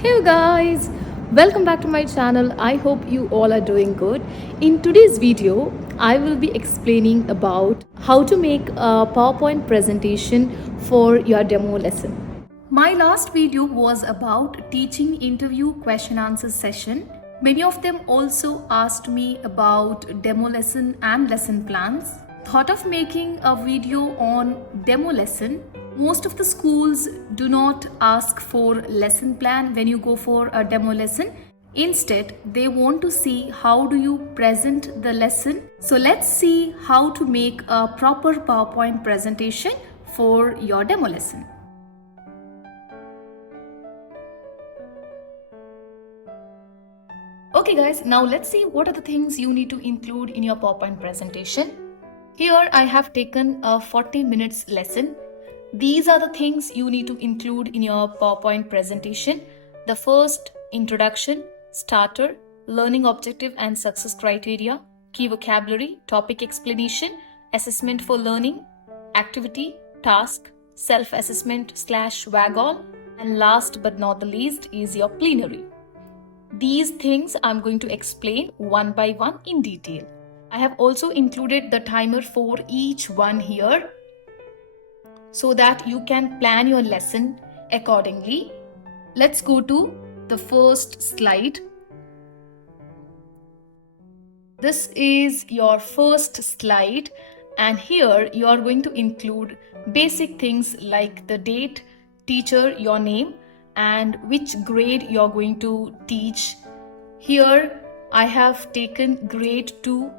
Hey guys, welcome back to my channel. I hope you all are doing good. In today's video, I will be explaining about how to make a PowerPoint presentation for your demo lesson. My last video was about teaching interview question answer session. Many of them also asked me about demo lesson and lesson plans. Thought of making a video on demo lesson. Most of the schools do not ask for lesson plan when you go for a demo lesson. Instead, they want to see how do you present the lesson. So let's see how to make a proper PowerPoint presentation for your demo lesson. Okay guys, now let's see what are the things you need to include in your PowerPoint presentation. Here I have taken a 40 minutes lesson. These are the things you need to include in your PowerPoint presentation. The first, introduction, starter, learning objective and success criteria, key vocabulary, topic explanation, assessment for learning, activity, task, self-assessment / wag-all, and last but not the least is your plenary. These things I'm going to explain one by one in detail. I have also included the timer for each one here so that you can plan your lesson accordingly. Let's go to the first slide. This is your first slide, and here you are going to include basic things like the date, teacher, your name, and which grade you are going to teach. Here I have taken grade 2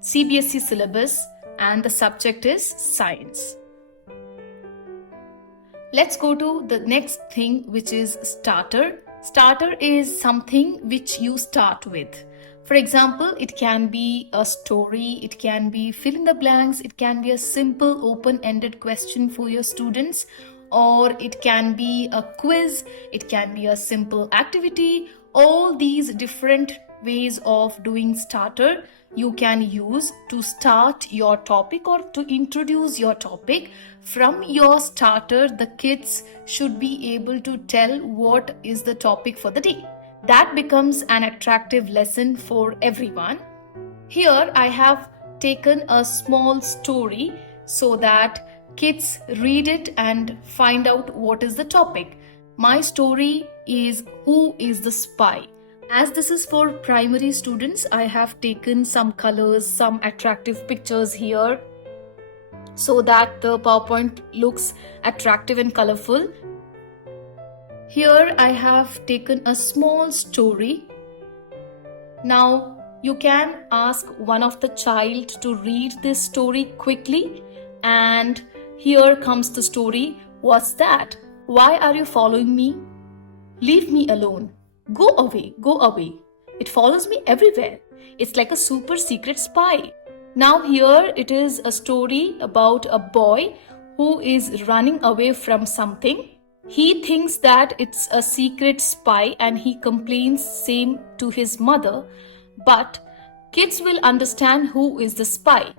CBSE syllabus and the subject is science. Let's go to the next thing, which is starter. Starter is something which you start with. For example, it can be a story, it can be fill in the blanks, it can be a simple open-ended question for your students, or it can be a quiz, it can be a simple activity. All these different ways of doing starter you can use to start your topic or to introduce your topic. From your starter, the kids should be able to tell what is the topic for the day. That becomes an attractive lesson for everyone. Here I have taken a small story so that kids read it and find out what is the topic. My story is Who is the Spy? As this is for primary students, I have taken some colors, some attractive pictures here so that the PowerPoint looks attractive and colorful. Here I have taken a small story. Now you can ask one of the child to read this story quickly, and here comes the story. What's that? Why are you following me? Leave me alone. Go away, go away. It follows me everywhere. It's like a super secret spy. Now here it is a story about a boy who is running away from something. He thinks that it's a secret spy and he complains same to his mother. But kids will understand who is the spy.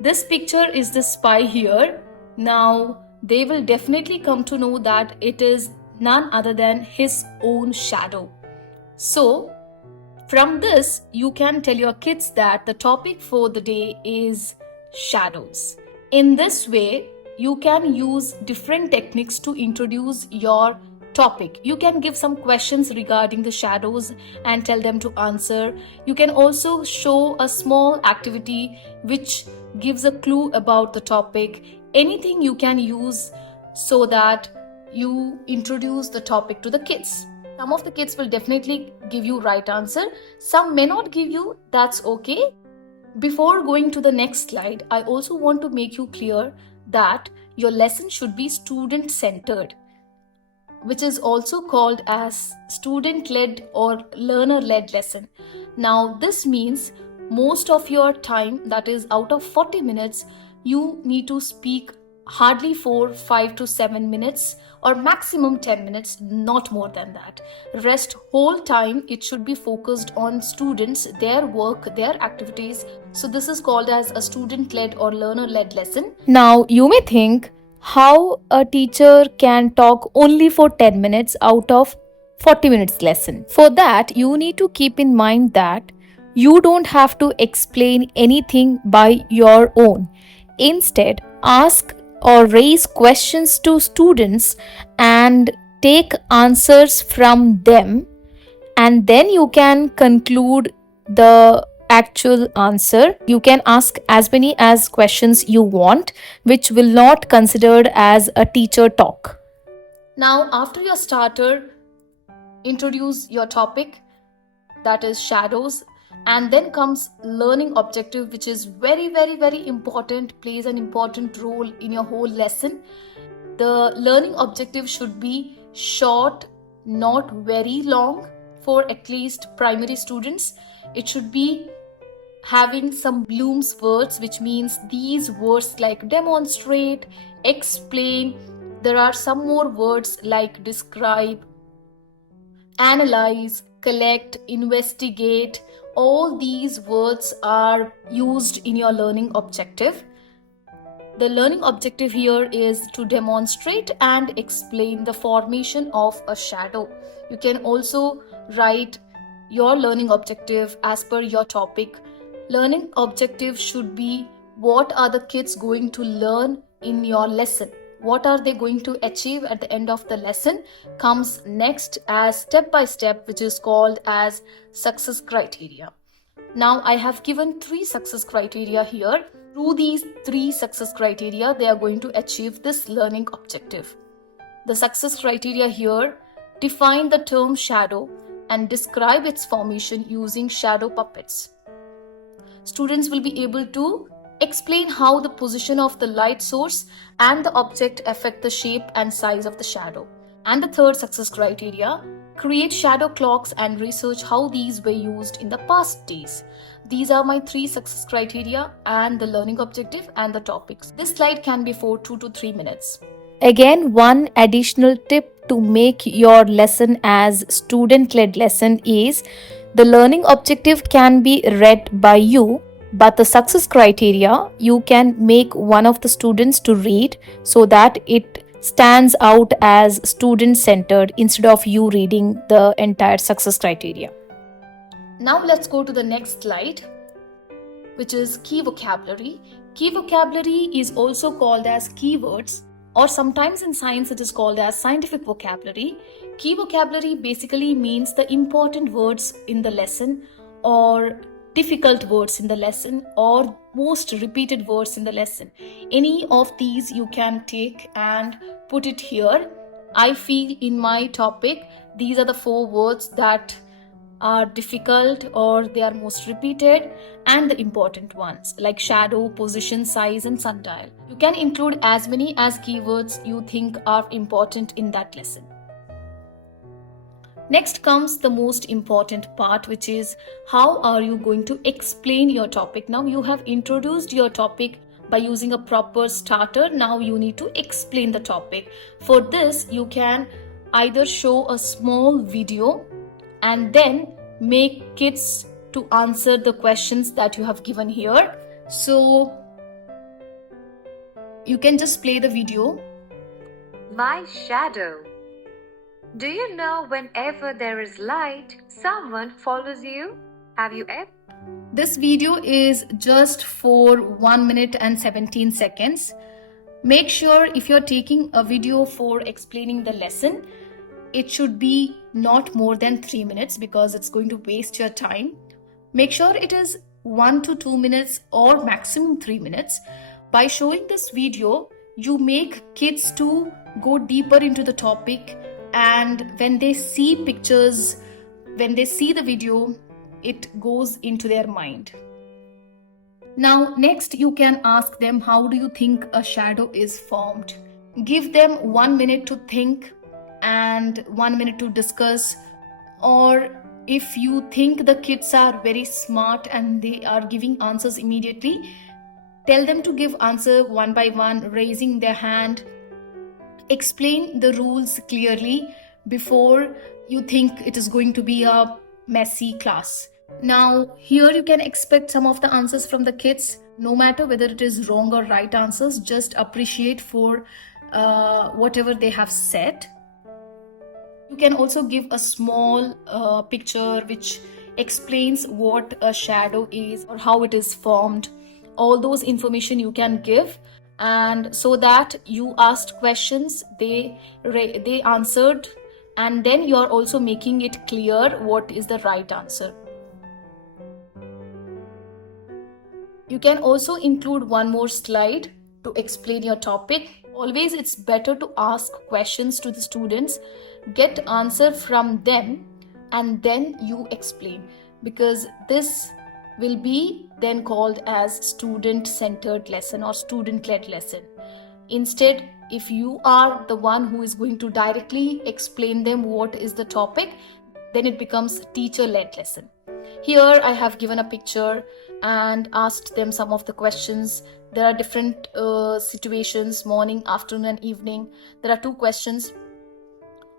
This picture is the spy here. Now they will definitely come to know that it is none other than his own shadow. So from this you can tell your kids that the topic for the day is shadows. In this way you can use different techniques to introduce your topic. You can give some questions regarding the shadows and tell them to answer. You can also show a small activity which gives a clue about the topic. Anything you can use so that you introduce the topic to the kids. Some of the kids will definitely give you right answer. Some may not give you, that's okay. Before going to the next slide, I also want to make you clear that your lesson should be student centered, which is also called as student led or learner led lesson. Now this means most of your time, that is out of 40 minutes, you need to speak hardly for 5 to 7 minutes or maximum 10 minutes, not more than that. Rest whole time it should be focused on students, their work, their activities. So this is called as a student led or learner led lesson. Now you may think how a teacher can talk only for 10 minutes out of 40 minutes lesson. For that, you need to keep in mind that you don't have to explain anything by your own. Instead, ask or raise questions to students and take answers from them, and then you can conclude the actual answer. You can ask as many as questions you want, which will not considered as a teacher talk. Now, after your starter, introduce your topic, that is shadows, and then comes learning objective, which is very important, plays an important role in your whole lesson. The learning objective should be short, not very long, for at least primary students. It should be having some Bloom's words, which means these words like demonstrate, explain. There are some more words like describe, analyze, collect, investigate. All these words are used in your learning objective. The learning objective here is to demonstrate and explain the formation of a shadow. You can also write your learning objective as per your topic. Learning objective should be what are the kids going to learn in your lesson. What are they going to achieve at the end of the lesson comes next as step by step, which is called as success criteria. Now I have given 3 success criteria here. Through these 3 success criteria, they are going to achieve this learning objective. The success criteria here: define the term shadow and describe its formation using shadow puppets. Students will be able to explain how the position of the light source and the object affect the shape and size of the shadow. And the third success criteria: create shadow clocks and research how these were used in the past days. These are my 3 success criteria and the learning objective and the topics. This slide can be for 2 to 3 minutes. Again, one additional tip to make your lesson as student-led lesson is the learning objective can be read by you, but the success criteria you can make one of the students to read so that it stands out as student-centered instead of you reading the entire success criteria. Now let's go to the next slide, which is key vocabulary. Key vocabulary is also called as keywords, or sometimes in science it is called as scientific vocabulary. Key vocabulary basically means the important words in the lesson, or difficult words in the lesson, or most repeated words in the lesson. Any of these you can take and put it here. I feel in my topic these are the 4 words that are difficult or they are most repeated, and the important ones like shadow, position, size and sundial. You can include as many as keywords you think are important in that lesson. Next comes the most important part, which is how are you going to explain your topic. Now you have introduced your topic by using a proper starter. Now you need to explain the topic. For this, you can either show a small video and then make kids to answer the questions that you have given here. So you can just play the video. My shadow. Do you know whenever there is light, someone follows you? Have you ever? This video is just for 1 minute and 17 seconds. Make sure if you're taking a video for explaining the lesson, it should be not more than 3 minutes because it's going to waste your time. Make sure it is 1 to 2 minutes or maximum 3 minutes. By showing this video, you make kids to go deeper into the topic, and when they see pictures, when they see the video, it goes into their mind. Now, next you can ask them, how do you think a shadow is formed? Give them 1 minute to think and 1 minute to discuss. Or if you think the kids are very smart and they are giving answers immediately, tell them to give answer one by one, raising their hand. Explain the rules clearly before you think it is going to be a messy class. Now, here you can expect some of the answers from the kids. No matter whether it is wrong or right answers, just appreciate for whatever they have said. You can also give a small picture which explains what a shadow is or how it is formed. All those information you can give, and so that you asked questions, they answered, and then you are also making it clear what is the right answer. You can also include one more slide to explain your topic. Always it's better to ask questions to the students, get answer from them, and then you explain, because this will be then called as student centered lesson or student led lesson. Instead, if you are the one who is going to directly explain them what is the topic, then it becomes teacher led lesson. Here I have given a picture and asked them some of the questions. There are different situations: morning, afternoon, and evening. There are 2 questions.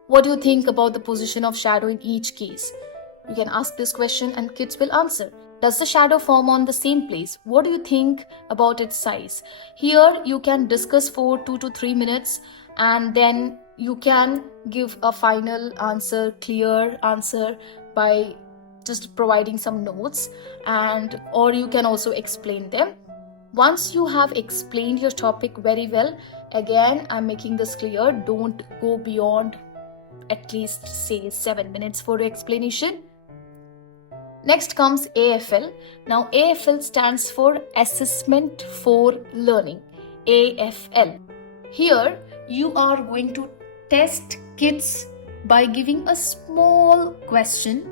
What do you think about the position of shadow in each case? You can ask this question and kids will answer. Does the shadow form on the same place? What do you think about its size? Here you can discuss for 2 to 3 minutes, and then you can give a final answer, clear answer, by just providing some notes, and or you can also explain them. Once you have explained your topic very well, again I'm making this clear, don't go beyond at least say 7 minutes for explanation. Next comes AFL. Now AFL stands for Assessment for Learning. AFL. Here you are going to test kids by giving a small question,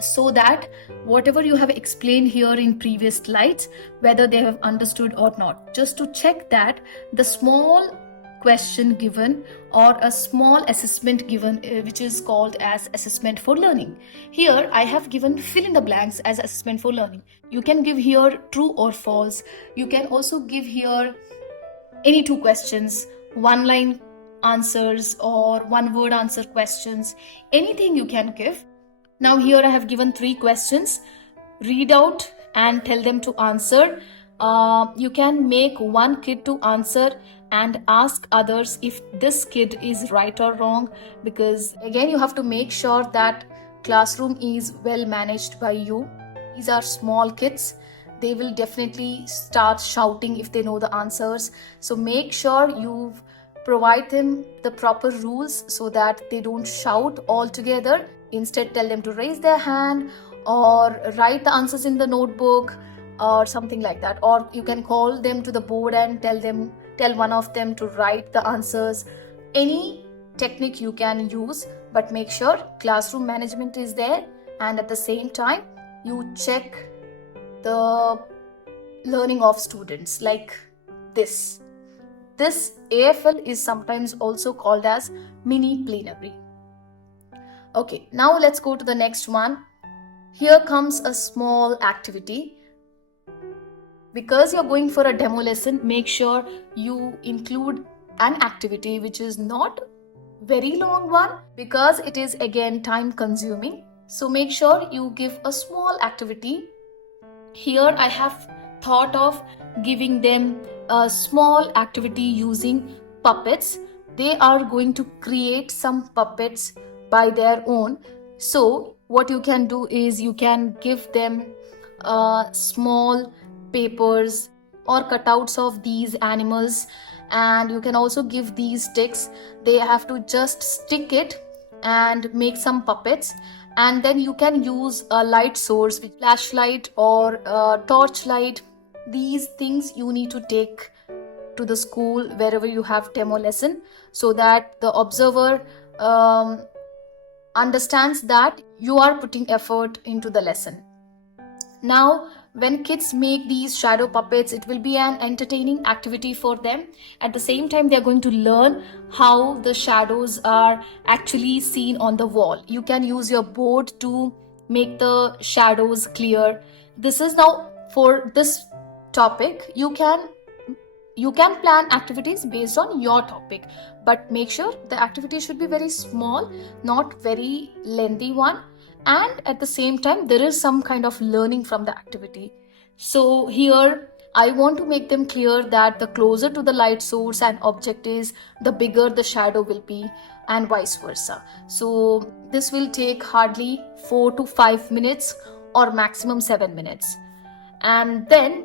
so that whatever you have explained here in previous slides, whether they have understood or not, just to check that the small question given or a small assessment given, which is called as assessment for learning. Here I have given fill in the blanks as assessment for learning. You can give here true or false. You can also give here any 2 questions, 1 line answers or 1 word answer questions, anything you can give. Now here I have given 3 questions. Read out and tell them to answer. You can make 1 kid to answer and ask others if this kid is right or wrong, because again you have to make sure that classroom is well managed by you. These are small kids. They will definitely start shouting if they know the answers. So make sure you provide them the proper rules so that they don't shout altogether. Instead, tell them to raise their hand or write the answers in the notebook or something like that. Or you can call them to the board and tell one of them to write the answers. Any technique you can use, but make sure classroom management is there, and at the same time you check the learning of students like this. This AFL is sometimes also called as mini plenary. Okay, now let's go to the next one. Here comes a small activity. Because you're going for a demo lesson, make sure you include an activity which is not very long one, because it is again time consuming. So make sure you give a small activity. Here I have thought of giving them a small activity using puppets. They are going to create some puppets by their own. So what you can do is you can give them small papers or cutouts of these animals, and you can also give these sticks. They have to just stick it and make some puppets, and then you can use a light source with flashlight or torch light. These things you need to take to the school wherever you have demo lesson, so that the observer understands that you are putting effort into the lesson. Now, when kids make these shadow puppets, it will be an entertaining activity for them. At the same time, they are going to learn how the shadows are actually seen on the wall. You can use your board to make the shadows clear. This is now for this topic. You can plan activities based on your topic, but make sure the activity should be very small, not very lengthy one, and at the same time there is some kind of learning from the activity. So here I want to make them clear that the closer to the light source and object is, the bigger the shadow will be, and vice versa. So this will take hardly 4 to 5 minutes or maximum 7 minutes. And then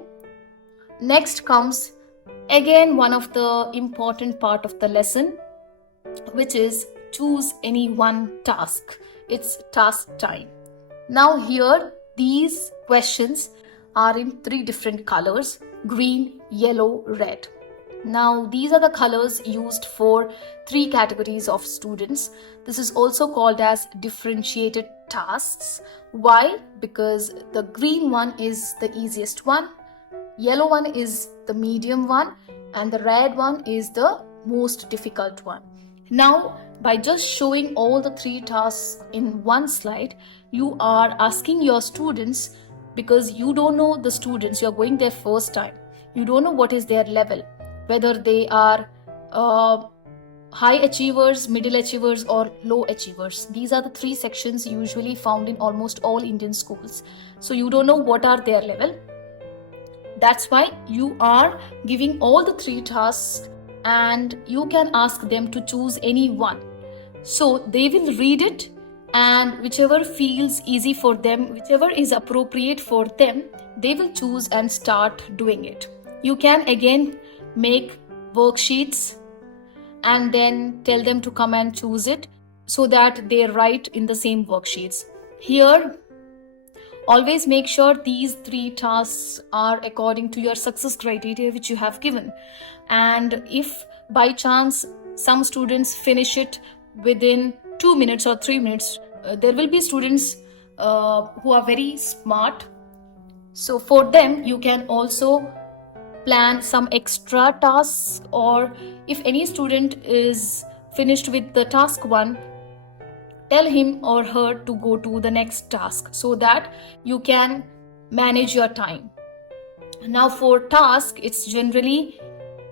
next comes again one of the important part of the lesson, which is choose any one task. It's task time. Now here these questions are in 3 different colors: green, yellow, red. Now these are the colors used for 3 categories of students. This is also called as differentiated tasks. Why? Because the green one is the easiest one, yellow one is the medium one, and the red one is the most difficult one. Now, by just showing all the 3 tasks in one slide, you are asking your students, because you don't know the students, you're going there first time, you don't know what is their level, whether they are high achievers, middle achievers, or low achievers. These are the 3 sections usually found in almost all Indian schools. So you don't know what are their level. That's why you are giving all the 3 tasks, and you can ask them to choose any one. So they will read it, and whichever feels easy for them, whichever is appropriate for them, they will choose and start doing it. You can again make worksheets and then tell them to come and choose it, so that they write in the same worksheets. Here, always make sure these 3 tasks are according to your success criteria which you have given. And if by chance some students finish it within 2 minutes or 3 minutes, there will be students who are very smart. So for them, you can also plan some extra tasks, or if any student is finished with the task 1, tell him or her to go to the next task, so that you can manage your time. Now for task, it's generally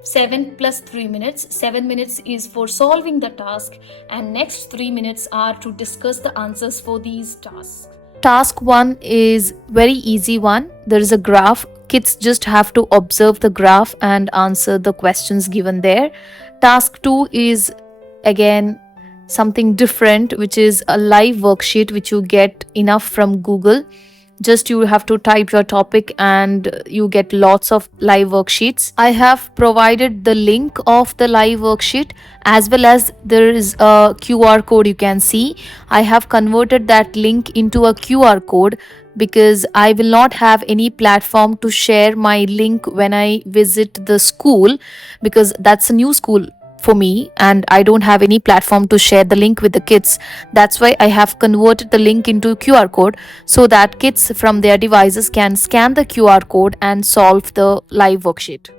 7 plus 3 minutes. 7 minutes is for solving the task, and next 3 minutes are to discuss the answers for these tasks. Task 1 is very easy one. There is a graph. Kids just have to observe the graph and answer the questions given there. Task 2 is again something different, which is a live worksheet which you get enough from Google. Just you have to type your topic and you get lots of live worksheets. I have provided the link of the live worksheet, as well as there is a QR code you can see. I have converted that link into a QR code because I will not have any platform to share my link when I visit the school, because that's a new school for me and I don't have any platform to share the link with the kids. That's why I have converted the link into QR code, so that kids from their devices can scan the QR code and solve the live worksheet.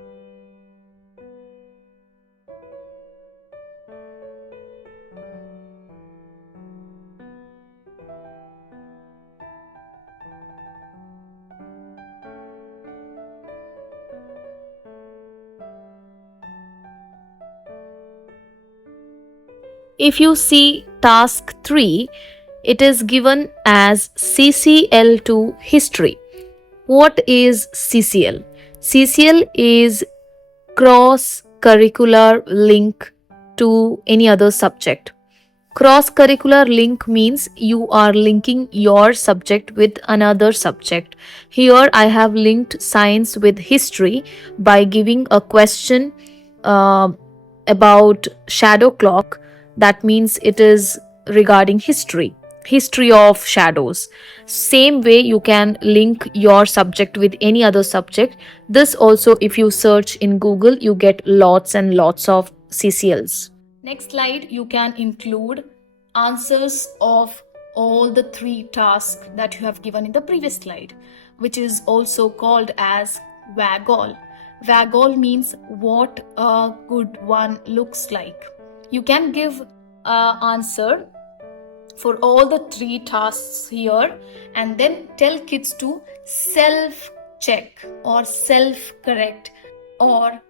If you see task 3, it is given as CCL2 history. What is CCL? CCL is cross curricular link to any other subject. Cross curricular link means you are linking your subject with another subject. Here I have linked science with history by giving a question about shadow clock. That means it is regarding history of shadows. Same way you can link your subject with any other subject. This also, if you search in Google, you get lots and lots of CCLs. Next slide, you can include answers of all the 3 tasks that you have given in the previous slide, which is also called as WAGOL. WAGOL means what a good one looks like. You can give an answer for all the 3 tasks here, and then tell kids to self-check or self-correct, or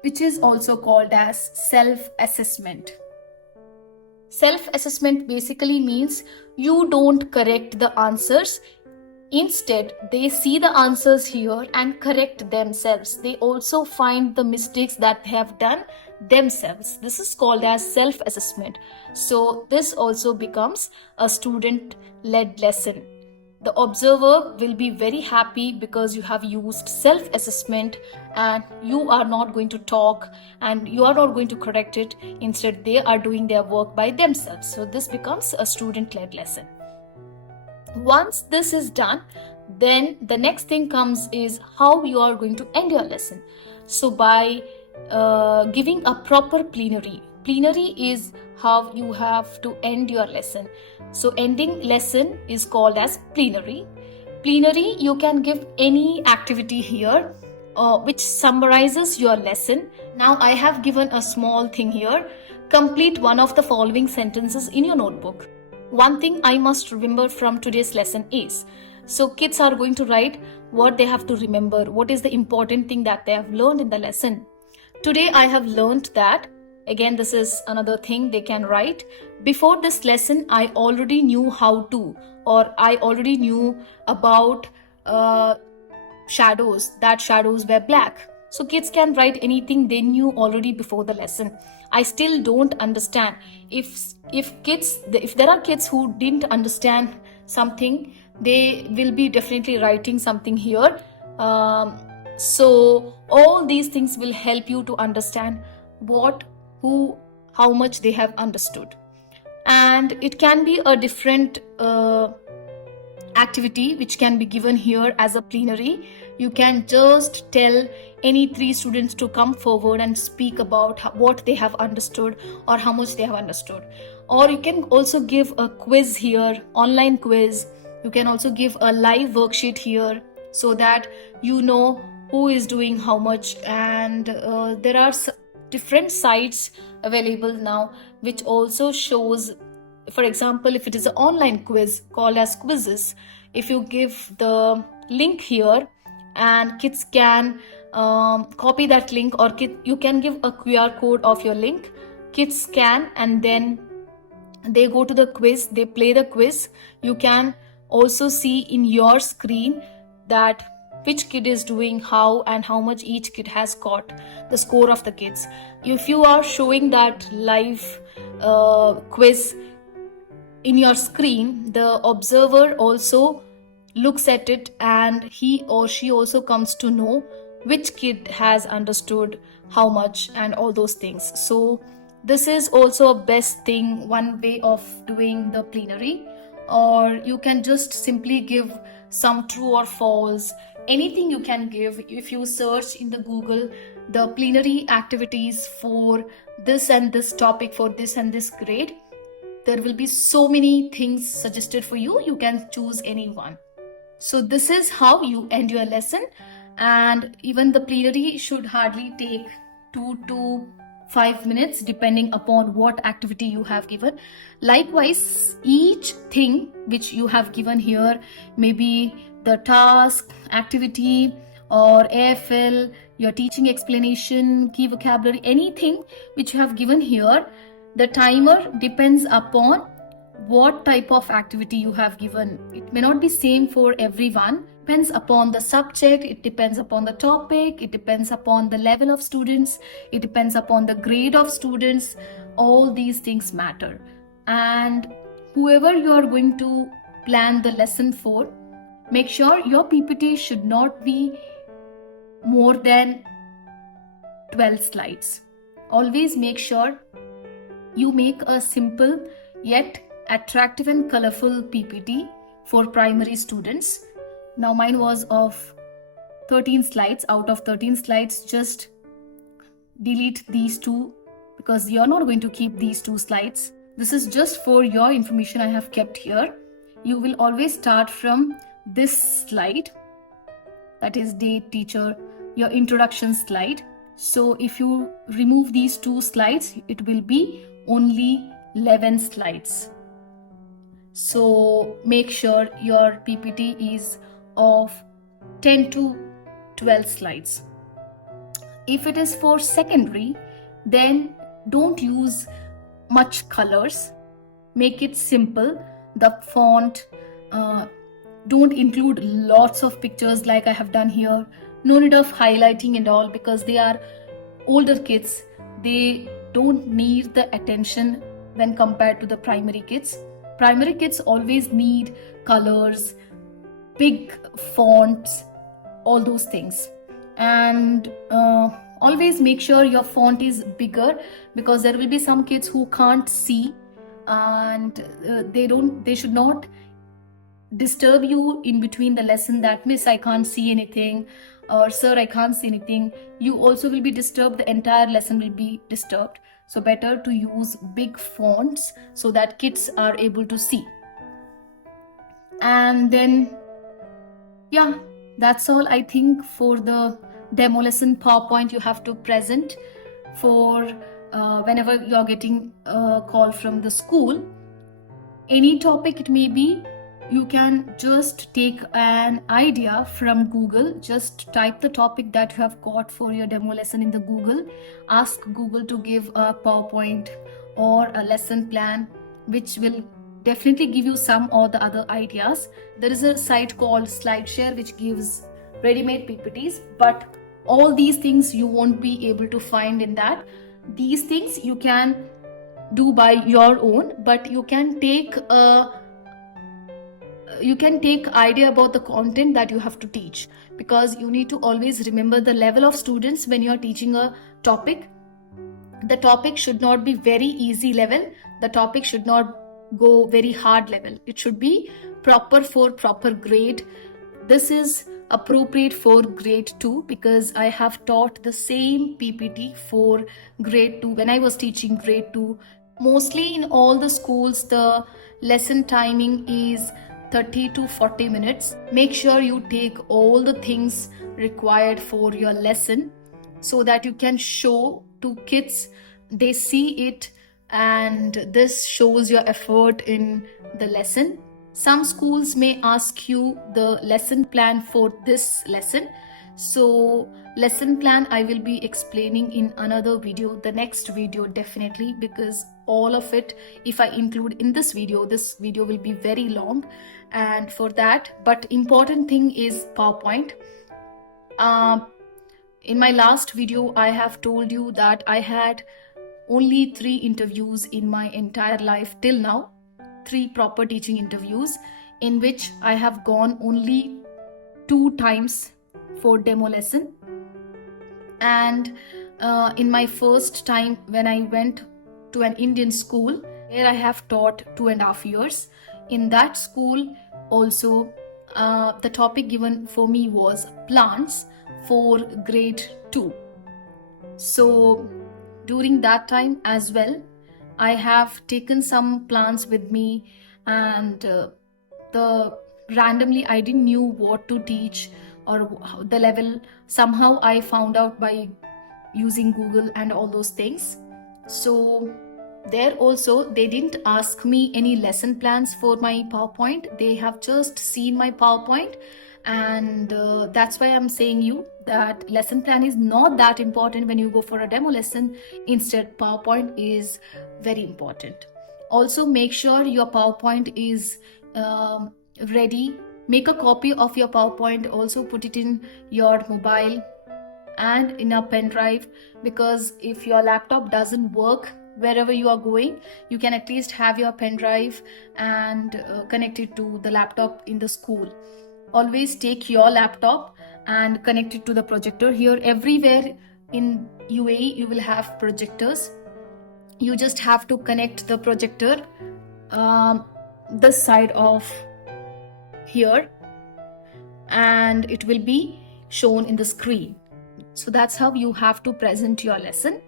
which is also called as self-assessment. Self-assessment basically means you don't correct the answers Instead, they see the answers here and correct themselves. They also find the mistakes that they have done themselves. This is called as self-assessment. So this also becomes a student-led lesson. The observer will be very happy because you have used self-assessment and you are not going to talk and you are not going to correct it. Instead, they are doing their work by themselves. So this becomes a student-led lesson. Once this is done, then the next thing comes is how you are going to end your lesson. So by giving a proper plenary. Plenary is how you have to end your lesson. So ending lesson is called as plenary. Plenary, you can give any activity here which summarizes your lesson. Now I have given a small thing here. Complete one of the following sentences in your notebook. One thing I must remember from today's lesson is, so kids are going to write what they have to remember, what is the important thing that they have learned in the lesson. Today I have learned that, again this is another thing they can write, before this lesson I already knew how to, or I already knew about shadows, that shadows were black. So kids can write anything they knew already before the lesson. I still don't understand. If there are kids who didn't understand something, they will be definitely writing something here. So all these things will help you to understand what, who, how much they have understood. And it can be a different activity which can be given here as a plenary. You can just tell any 3 students to come forward and speak about what they have understood or how much they have understood. Or you can also give a quiz here, online quiz. You can also give a live worksheet here so that you know who is doing how much. And there are different sites available now which also shows, for example, if it is an online quiz called as quizzes, if you give the link here and kids can copy that link, or you can give a QR code of your link, kids scan and then they go to the quiz, they play the quiz. You can also see in your screen that which kid is doing how and how much each kid has got, the score of the kids. If you are showing that live quiz in your screen, the observer also looks at it and he or she also comes to know which kid has understood how much and all those things. So this is also a best thing, one way of doing the plenary. Or you can just simply give some true or false, anything you can give. If you search in the Google the plenary activities for this and this topic, for this and this grade, there will be so many things suggested for you. You can choose any one. So this is how you end your lesson. And even the plenary should hardly take 2 to 5 minutes depending upon what activity you have given. Likewise, each thing which you have given here, maybe the task, activity, or AFL, your teaching explanation, key vocabulary, anything which you have given here, the timer depends upon what type of activity you have given. It may not be same for everyone. It depends upon the subject, it depends upon the topic, it depends upon the level of students, it depends upon the grade of students. All these things matter. And whoever you are going to plan the lesson for, make sure your PPT should not be more than 12 slides. Always make sure you make a simple yet attractive and colorful PPT for primary students. Now mine was of 13 slides. Out of 13 slides, just delete these 2 because you're not going to keep these 2 slides. This is just for your information I have kept here. You will always start from this slide, that is date, teacher, your introduction slide. So if you remove these 2 slides, it will be only 11 slides. So make sure your PPT is of 10 to 12 slides. If it is for secondary, then don't use much colors. Make it simple. The font, Don't include lots of pictures like I have done here. No need of highlighting and all, because they are older kids. They don't need the attention when compared to the primary kids. Primary kids always need colors, big fonts, all those things. And always make sure your font is bigger, because there will be some kids who can't see, and they should not disturb you in between the lesson, that miss, I can't see anything, or sir, I can't see anything. You also will be disturbed, the entire lesson will be disturbed. So better to use big fonts so that kids are able to see. And then, yeah, that's all I think for the demo lesson. PowerPoint you have to present for whenever you're getting a call from the school. Any topic it may be, you can just take an idea from Google. Just type the topic that you have got for your demo lesson in the Google. Ask Google to give a PowerPoint or a lesson plan, which will definitely give you some or the other ideas. There is a site called SlideShare which gives ready-made PPTs, but all these things you won't be able to find in that. These things you can do by your own, but you can take idea about the content that you have to teach, because you need to always remember the level of students when you are teaching a topic. The topic should not be very easy level. The topic should not go very hard level. It should be proper for proper grade. This is appropriate for grade 2, because I have taught the same PPT for grade 2 when I was teaching grade 2. Mostly in all the schools, the lesson timing is 30 to 40 minutes. Make sure you take all the things required for your lesson so that you can show to kids, they see it, and this shows your effort in the lesson. Some schools may ask you the lesson plan for this lesson. So lesson plan I will be explaining in another video, the next video definitely, because all of it, if I include in this video will be very long, and for that. But important thing is PowerPoint. In my last video I have told you that I had only 3 interviews in my entire life till now, 3 proper teaching interviews, in which I have gone only 2 times for demo lesson. And in my first time when I went to an Indian school, where I have taught 2.5 years, in that school also the topic given for me was plants for grade 2. So during that time as well, I have taken some plants with me, and randomly I didn't knew what to teach or the level. Somehow I found out by using Google and all those things. So there also they didn't ask me any lesson plans for my PowerPoint. They have just seen my PowerPoint, and that's why I'm saying you that lesson plan is not that important when you go for a demo lesson. Instead, PowerPoint is very important. Also make sure your PowerPoint is ready. Make a copy of your PowerPoint, also put it in your mobile and in a pen drive, because if your laptop doesn't work wherever you are going, you can at least have your pen drive and connect it to the laptop in the school. Always take your laptop and connect it to the projector. Here everywhere in UAE you will have projectors. You just have to connect the projector this side of here, and it will be shown in the screen. So that's how you have to present your lesson.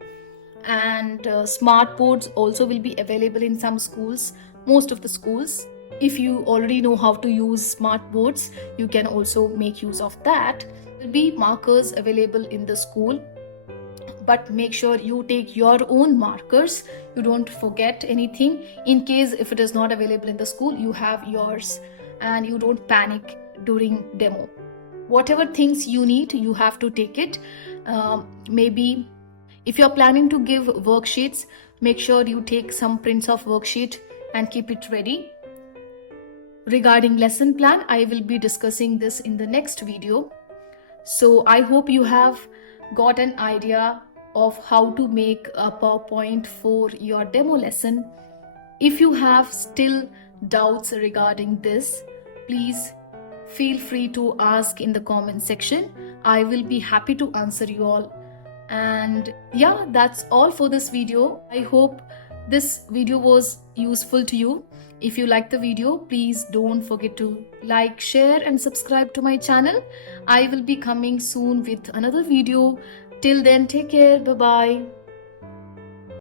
And smart boards also will be available in some schools, most of the schools. If you already know how to use smart boards, you can also make use of that. There will be markers available in the school, but make sure you take your own markers. You don't forget anything. In case if it is not available in the school, you have yours, and you don't panic during demo. Whatever things you need, you have to take it. Maybe if you're planning to give worksheets, make sure you take some prints of worksheet and keep it ready. regarding lesson plan, I will be discussing this in the next video. So I hope you have got an idea of how to make a PowerPoint for your demo lesson. If you have still doubts regarding this, please feel free to ask in the comment section. I will be happy to answer you all. And yeah, that's all for this video. I hope this video was useful to you. If you like the video, please don't forget to like, share and subscribe to my channel. I will be coming soon with another video. Till then, take care. Bye bye.